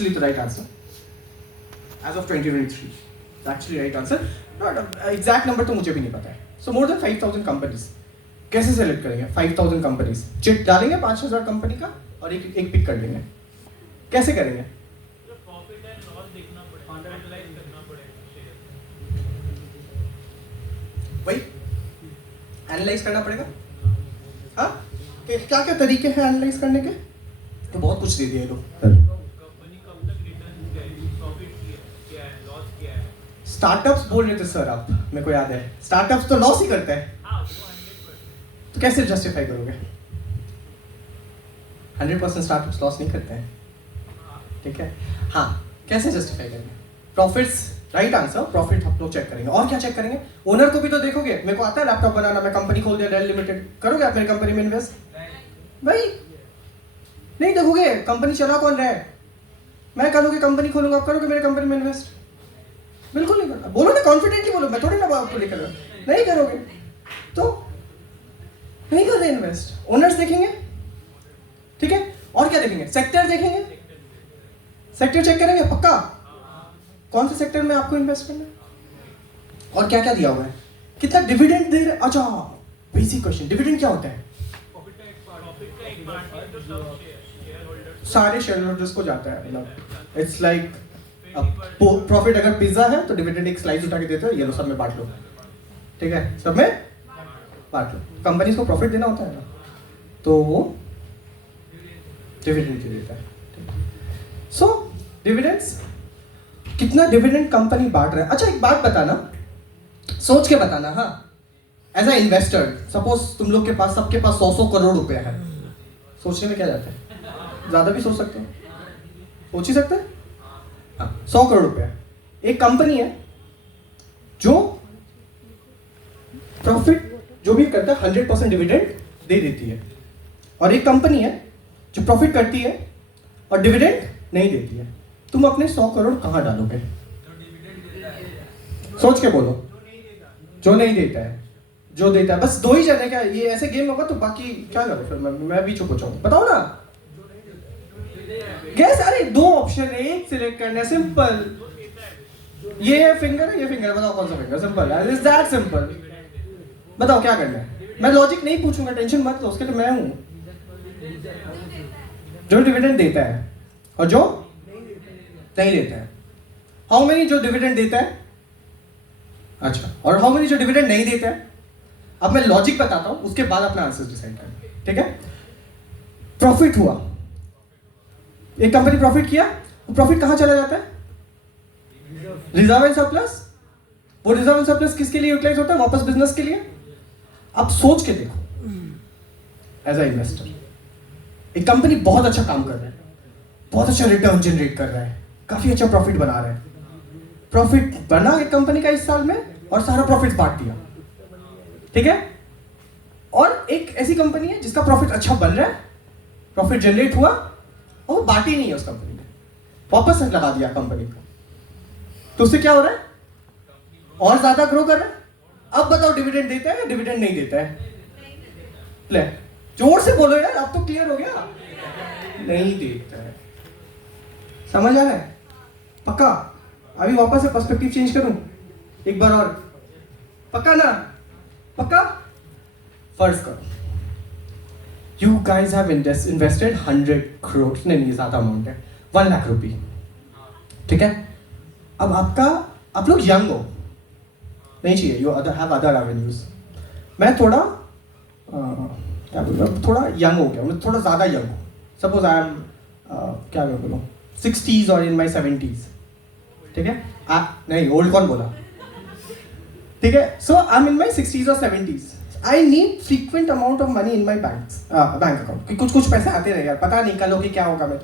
actually the right answer. As of 2023, it's actually right answer. Not exact number तो मुझे भी नहीं पता है. So more than 5,000 companies. कैसे सेलेक्ट करेंगे 5,000 कंपनीज? चिट डालेंगे 5,000 कंपनी का और एक पिक कर लेंगे. कैसे करेंगे? प्रॉफिट एंड लॉस देखना पड़ेगा, एनालाइज करना पड़ेगा. वही एनालाइज करना पड़ेगा. हाँ, क्या क्या तरीके हैं एनालाइज करने के? तो बहुत कुछ दे दिए लोग. कंपनी कब तक रिटर्न देगी, प्रॉफिट क्या है, लॉस क्या है. स्टार्टअप्स बोल रहे थे सर आप, मेरे को याद है. स्टार्टअप्स तो लॉस ही करते हैं. हाँ, वो 100%. तो कैसे जस्टिफाई करोगे? 100% स्टार्टअप्स लॉस नहीं करते हैं. ठीक है. हाँ, कैसे जस्टिफाई करेंगे? Profits right answer. प्रॉफिट हम लोग चेक करेंगे. और क्या चेक करेंगे? ओनर को भी तो देखोगे. मेरे को आता है लैपटॉप बनाना, मैं कंपनी खोल दिया डेल लिमिटेड. करोगे आप मेरी कंपनी में इन्वेस्ट? भाई नहीं देखोगे कंपनी चला कौन रहा है. मैं करूँगी कंपनी खोलूंगा, आप करोगे मेरे कंपनी में इन्वेस्ट? बिल्कुल नहीं करना. बोलो ना, कॉन्फिडेंटली बोलो. मैं थोड़ी ना आपको लेकर नहीं करोगे तो नहीं कर रहे इन्वेस्ट. ओनर्स देखेंगे. ठीक है. और क्या देखेंगे? सेक्टर देखेंगे. सेक्टर चेक करेंगे पक्का. कौन से सेक्टर में आपको इन्वेस्ट करना है? और क्या क्या दिया हुआ है? कितना डिविडेंड दे रहे? अच्छा, बेसिक क्वेश्चन. डिविडेंड क्या होता है? प्रॉफिट का एक पार्ट है जो सब शेयर होल्डर, सारे शेयर होल्डर्स को जाता है. मतलब इट्स लाइक प्रॉफिट अगर पिज्जा है तो डिविडेंड एक स्लाइस उठा के देते हो, ये लो सब में बांट लो. ठीक है, सब में बांट लो. कंपनीज को प्रॉफिट देना होता है ना, तो वो डिविडेंड देता है. सो डिविडेंड्स, कितना डिविडेंड कंपनी बांट रहा है. अच्छा एक बात बताना, सोच के बताना. हाँ, एज अ इन्वेस्टर सपोज तुम लोग के पास, सबके पास 100 करोड़ रुपए है. सोचने में क्या जाता है? ज्यादा भी सोच सकते हो. सोच ही सकते हैं. हाँ, 100 करोड़ रुपए. एक कंपनी है जो प्रॉफिट जो भी करता है 100% डिविडेंड दे देती है, और एक कंपनी है जो प्रॉफिट करती है और डिविडेंड नहीं देती है. तुम अपने 100 करोड़ कहाँ डालोगे? सोच के बोलो. जो नहीं देता है, जो देता है. बस दो ही जने. क्या ये ऐसे गेम होगा तो बाकी क्या करो फिर? मैं भी चुप हो जाऊँ. बताओ ना. गैस, अरे दो ऑप्शन है, एक सिलेक्ट करना है. सिंपल. ये फिंगर है, ये फिंगर है. बताओ कौन सा finger? Simple. Is that simple. बताओ क्या करना है? मैं लॉजिक नहीं पूछूंगा, टेंशन मत लो. उसके लिए मैं हूं. जो डिविडेंड देता है और जो नहीं देता है. हाउ मेनी जो डिविडेंड देता है? अच्छा, और हाउ मेनी जो डिविडेंड नहीं देता है? अब मैं लॉजिक बताता हूं, उसके बाद अपना आंसर डिसाइड करना. ठीक है. प्रॉफिट हुआ, एक कंपनी प्रॉफिट किया. प्रॉफिट कहां चला जाता है? Reserve and surplus. वो रिजर्व एंड सरप्लस किसके लिए यूटिलाइज होता है? वापस बिजनेस के लिए. अब सोच के देखो, एज अ इन्वेस्टर एक कंपनी बहुत अच्छा काम कर रहा है, बहुत अच्छा रिटर्न जनरेट कर रहा है, काफी अच्छा प्रॉफिट बना रहा है. प्रॉफिट बना एक कंपनी का इस साल में और सारा प्रॉफिट बांट दिया. ठीक है. और एक ऐसी कंपनी है जिसका प्रॉफिट अच्छा बन रहा है, प्रॉफिट जनरेट हुआ और वो बांटी नहीं है उस कंपनी ने, वापस लगा दिया कंपनी को. तो उससे क्या हो रहा है? और ज्यादा ग्रो कर रहा है. अब बताओ डिविडेंड देता है या डिविडेंड नहीं देता है? ले, जोर से बोलो यार, अब तो क्लियर हो गया. नहीं देता है. समझ आ रहा है? पक्का? अभी वापस से पर्सपेक्टिव चेंज करूं एक बार और? पक्का ना? पक्का? फर्ज करो you guys have invested 100 crore. नहीं ज्यादा अमाउंट है, 1 लाख रुपए. ठीक है. अब आप लोग यंग हो, नहीं चाहिए. You have other avenues. मैं थोड़ा क्या बोल रहा हूँ, थोड़ा यंग हो गया, मतलब थोड़ा ज़्यादा यंग हो. सपोज आई एम क्या बोलूँ 60s और इन माई 70s. ठीक है. नहीं, ओल्ड कौन बोला? ठीक है. सो I am in my 60s और 70s. I need frequent amount of money in my bank account. कुछ पैसे आते रहे यार, पता नहीं कल हो कि क्या होगा. मैं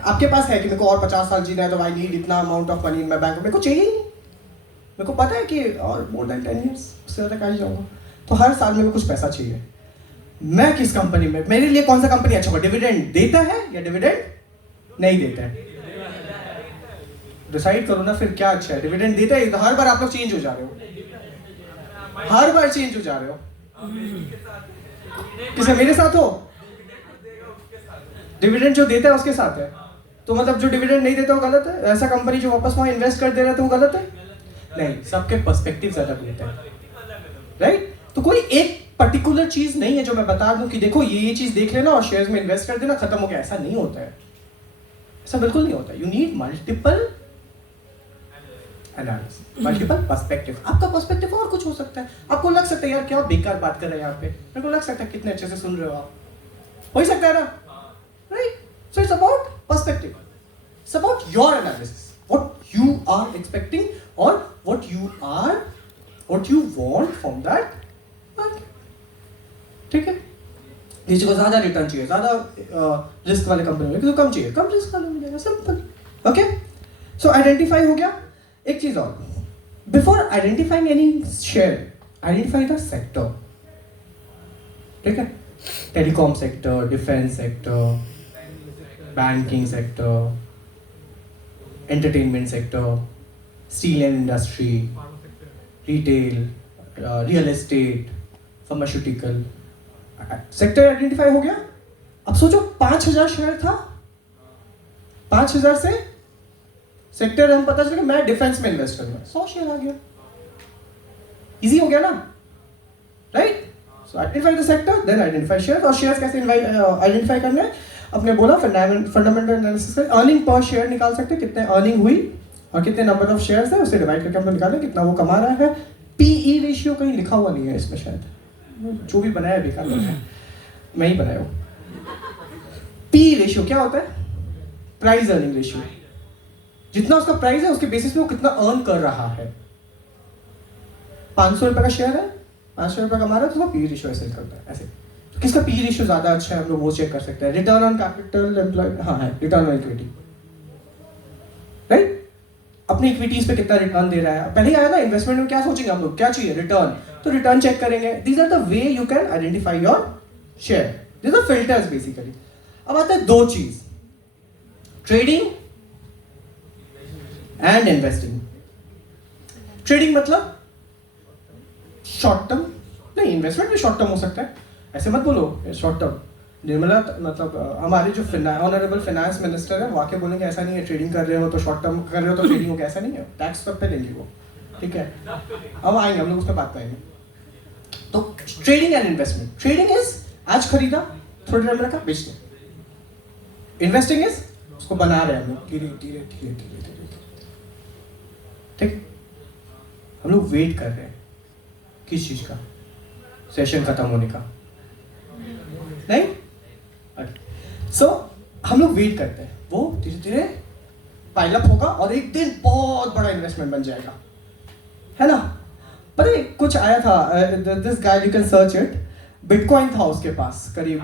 आपके पास है कि मेरे को और 50 साल जीना है तो आई नीड इतना amount of money in my bank. मेरे को चाहिए ही नहीं. मेरे को पता है कि और मोर देन 10 years उससे ज़्यादा कहीं जाऊँगा. तो हर साल मेरे को कुछ पैसा चाहिए. मैं किस कंपनी में, मेरे लिए कौन सा कंपनी अच्छा होगा? डिविडेंड देता है या डिविडेंड नहीं देता है? डिसाइड करो ना फिर क्या अच्छा है. डिविडेंड देता है तो हर बार आप लोग चेंज हो जा रहे हो, हर बार चेंज हो जा रहे हो. किसे? मेरे साथ हो? डिविडेंड जो देता है उसके साथ है. तो मतलब जो डिविडेंड नहीं देता वो गलत है, ऐसा कंपनी जो वापस वहाँ इन्वेस्ट कर दे रहा है तो वो गलत है? नहीं, सबके पर्सपेक्टिव्स अलग होते हैं, राइट? तो कोई एक पर्टिकुलर चीज नहीं है जो मैं बता दूं कि देखो ये चीज देख लेना और शेयर्स में इन्वेस्ट कर देना, खत्म हो गया। ऐसा नहीं होता है, ऐसा बिल्कुल नहीं होता। You need multiple analysis, multiple perspective. आपका पर्सपेक्टिव और कुछ हो सकता है, आपको लग सकता है यार क्या बेकार बात कर रहे हैं यहाँ पे, मेरे को लग सकता है कितने अच्छे से सुन रहे हो आप, हो ही सकता है ना, right? So it's about perspective, it's about your analysis, what you are expecting और what you want from that market, ठीक है? किसी को ज्यादा रिटर्न चाहिए, ज्यादा रिस्क वाले कंपनी में, किसी को कम चाहिए, कम रिस्क वाले मिलेगा, सिंपल। ओके, सो आइडेंटिफाई हो गया। एक चीज और, before identifying any share, identify the sector, ठीक है? Telecom sector, defence sector, banking sector, entertainment sector, steel and industry, retail, real estate, pharmaceutical sector identify हो गया। अब सोचो 5000 शेयर था, 5000 से सेक्टर हम पता चला मैं डिफेंस में इन्वेस्ट करूंगा, 100 शेयर आ गया, इजी हो गया ना, right? So identify the sector, then identify share. और शेयर्स कैसे आइडेंटिफाई करने हैं? अपने बोला फंडामेंटल एनालिसिस से अर्निंग पर शेयर निकाल सकते हैं, कितने अर्निंग हुई और कितने नंबर ऑफ शेयर्स है, उसे डिवाइड करके हम लोग निकालें कितना वो कमा रहा है। पीई रेशियो कहीं लिखा हुआ नहीं है इसमें, शायद जो भी बनाया बेकार बनाया, मैं ही बनाया हूँ। पी रेशियो क्या होता है? प्राइस अर्निंग रेशियो, जितना उसका प्राइस है उसके बेसिस पे वो कितना अर्न कर रहा है। 500 रुपए का शेयर है, 500 रुपए कमा रहा है, तो उसका पी रेशियो ऐसे करता है, ऐसे। तो किसका पी रेशियो ज्यादा अच्छा है हम लोग वो चेक कर सकते हैं। रिटर्न ऑन कैपिटल एम्प्लॉयड, हाँ है, रिटर्न ऑन इक्विटी, राइट? अपनी इक्विटीज पे कितना रिटर्न दे रहा है। पहले ही आया ना, इन्वेस्टमेंट में क्या सोचेंगे हम लोग, क्या चाहिए? रिटर्न, तो रिटर्न चेक करेंगे। These are the way you can identify your share, these are filters basically. अब आता है दो चीज, ट्रेडिंग एंड इन्वेस्टिंग। ट्रेडिंग मतलब शॉर्ट टर्म, नहीं इन्वेस्टमेंट भी शॉर्ट टर्म हो सकता है, ऐसे मत बोलो शॉर्ट टर्म। निर्मला मतलब हमारे जो ऑनरेबल फाइनेंस मिनिस्टर है वो आके बोलेंगे ऐसा नहीं है, ट्रेडिंग कर रहे हो तो शॉर्ट टर्म कर रहे हो तो ट्रेडिंग होगा, ऐसा नहीं है। टैक्स कब पे लेंगे वो, ठीक है? अब आएंगे हम लोग उस पर बात करेंगे। तो trading and investment, trading is आज खरीदा थोड़ी देर में रखा बेच दिया, इन्वेस्टिंग इज उसको बना रहे हैं हम लोग धीरे धीरे धीरे धीरे धीरे, ठीक? हम लोग वेट कर रहे हैं किस चीज का? सेशन खत्म होने का, नहीं? सो हम लोग वेट करते हैं, वो धीरे धीरे पाइल अप होगा और एक दिन बहुत बड़ा इन्वेस्टमेंट बन जाएगा, है ना? पता है कुछ आया था, this guy you can search it, bitcoin था उसके पास करीब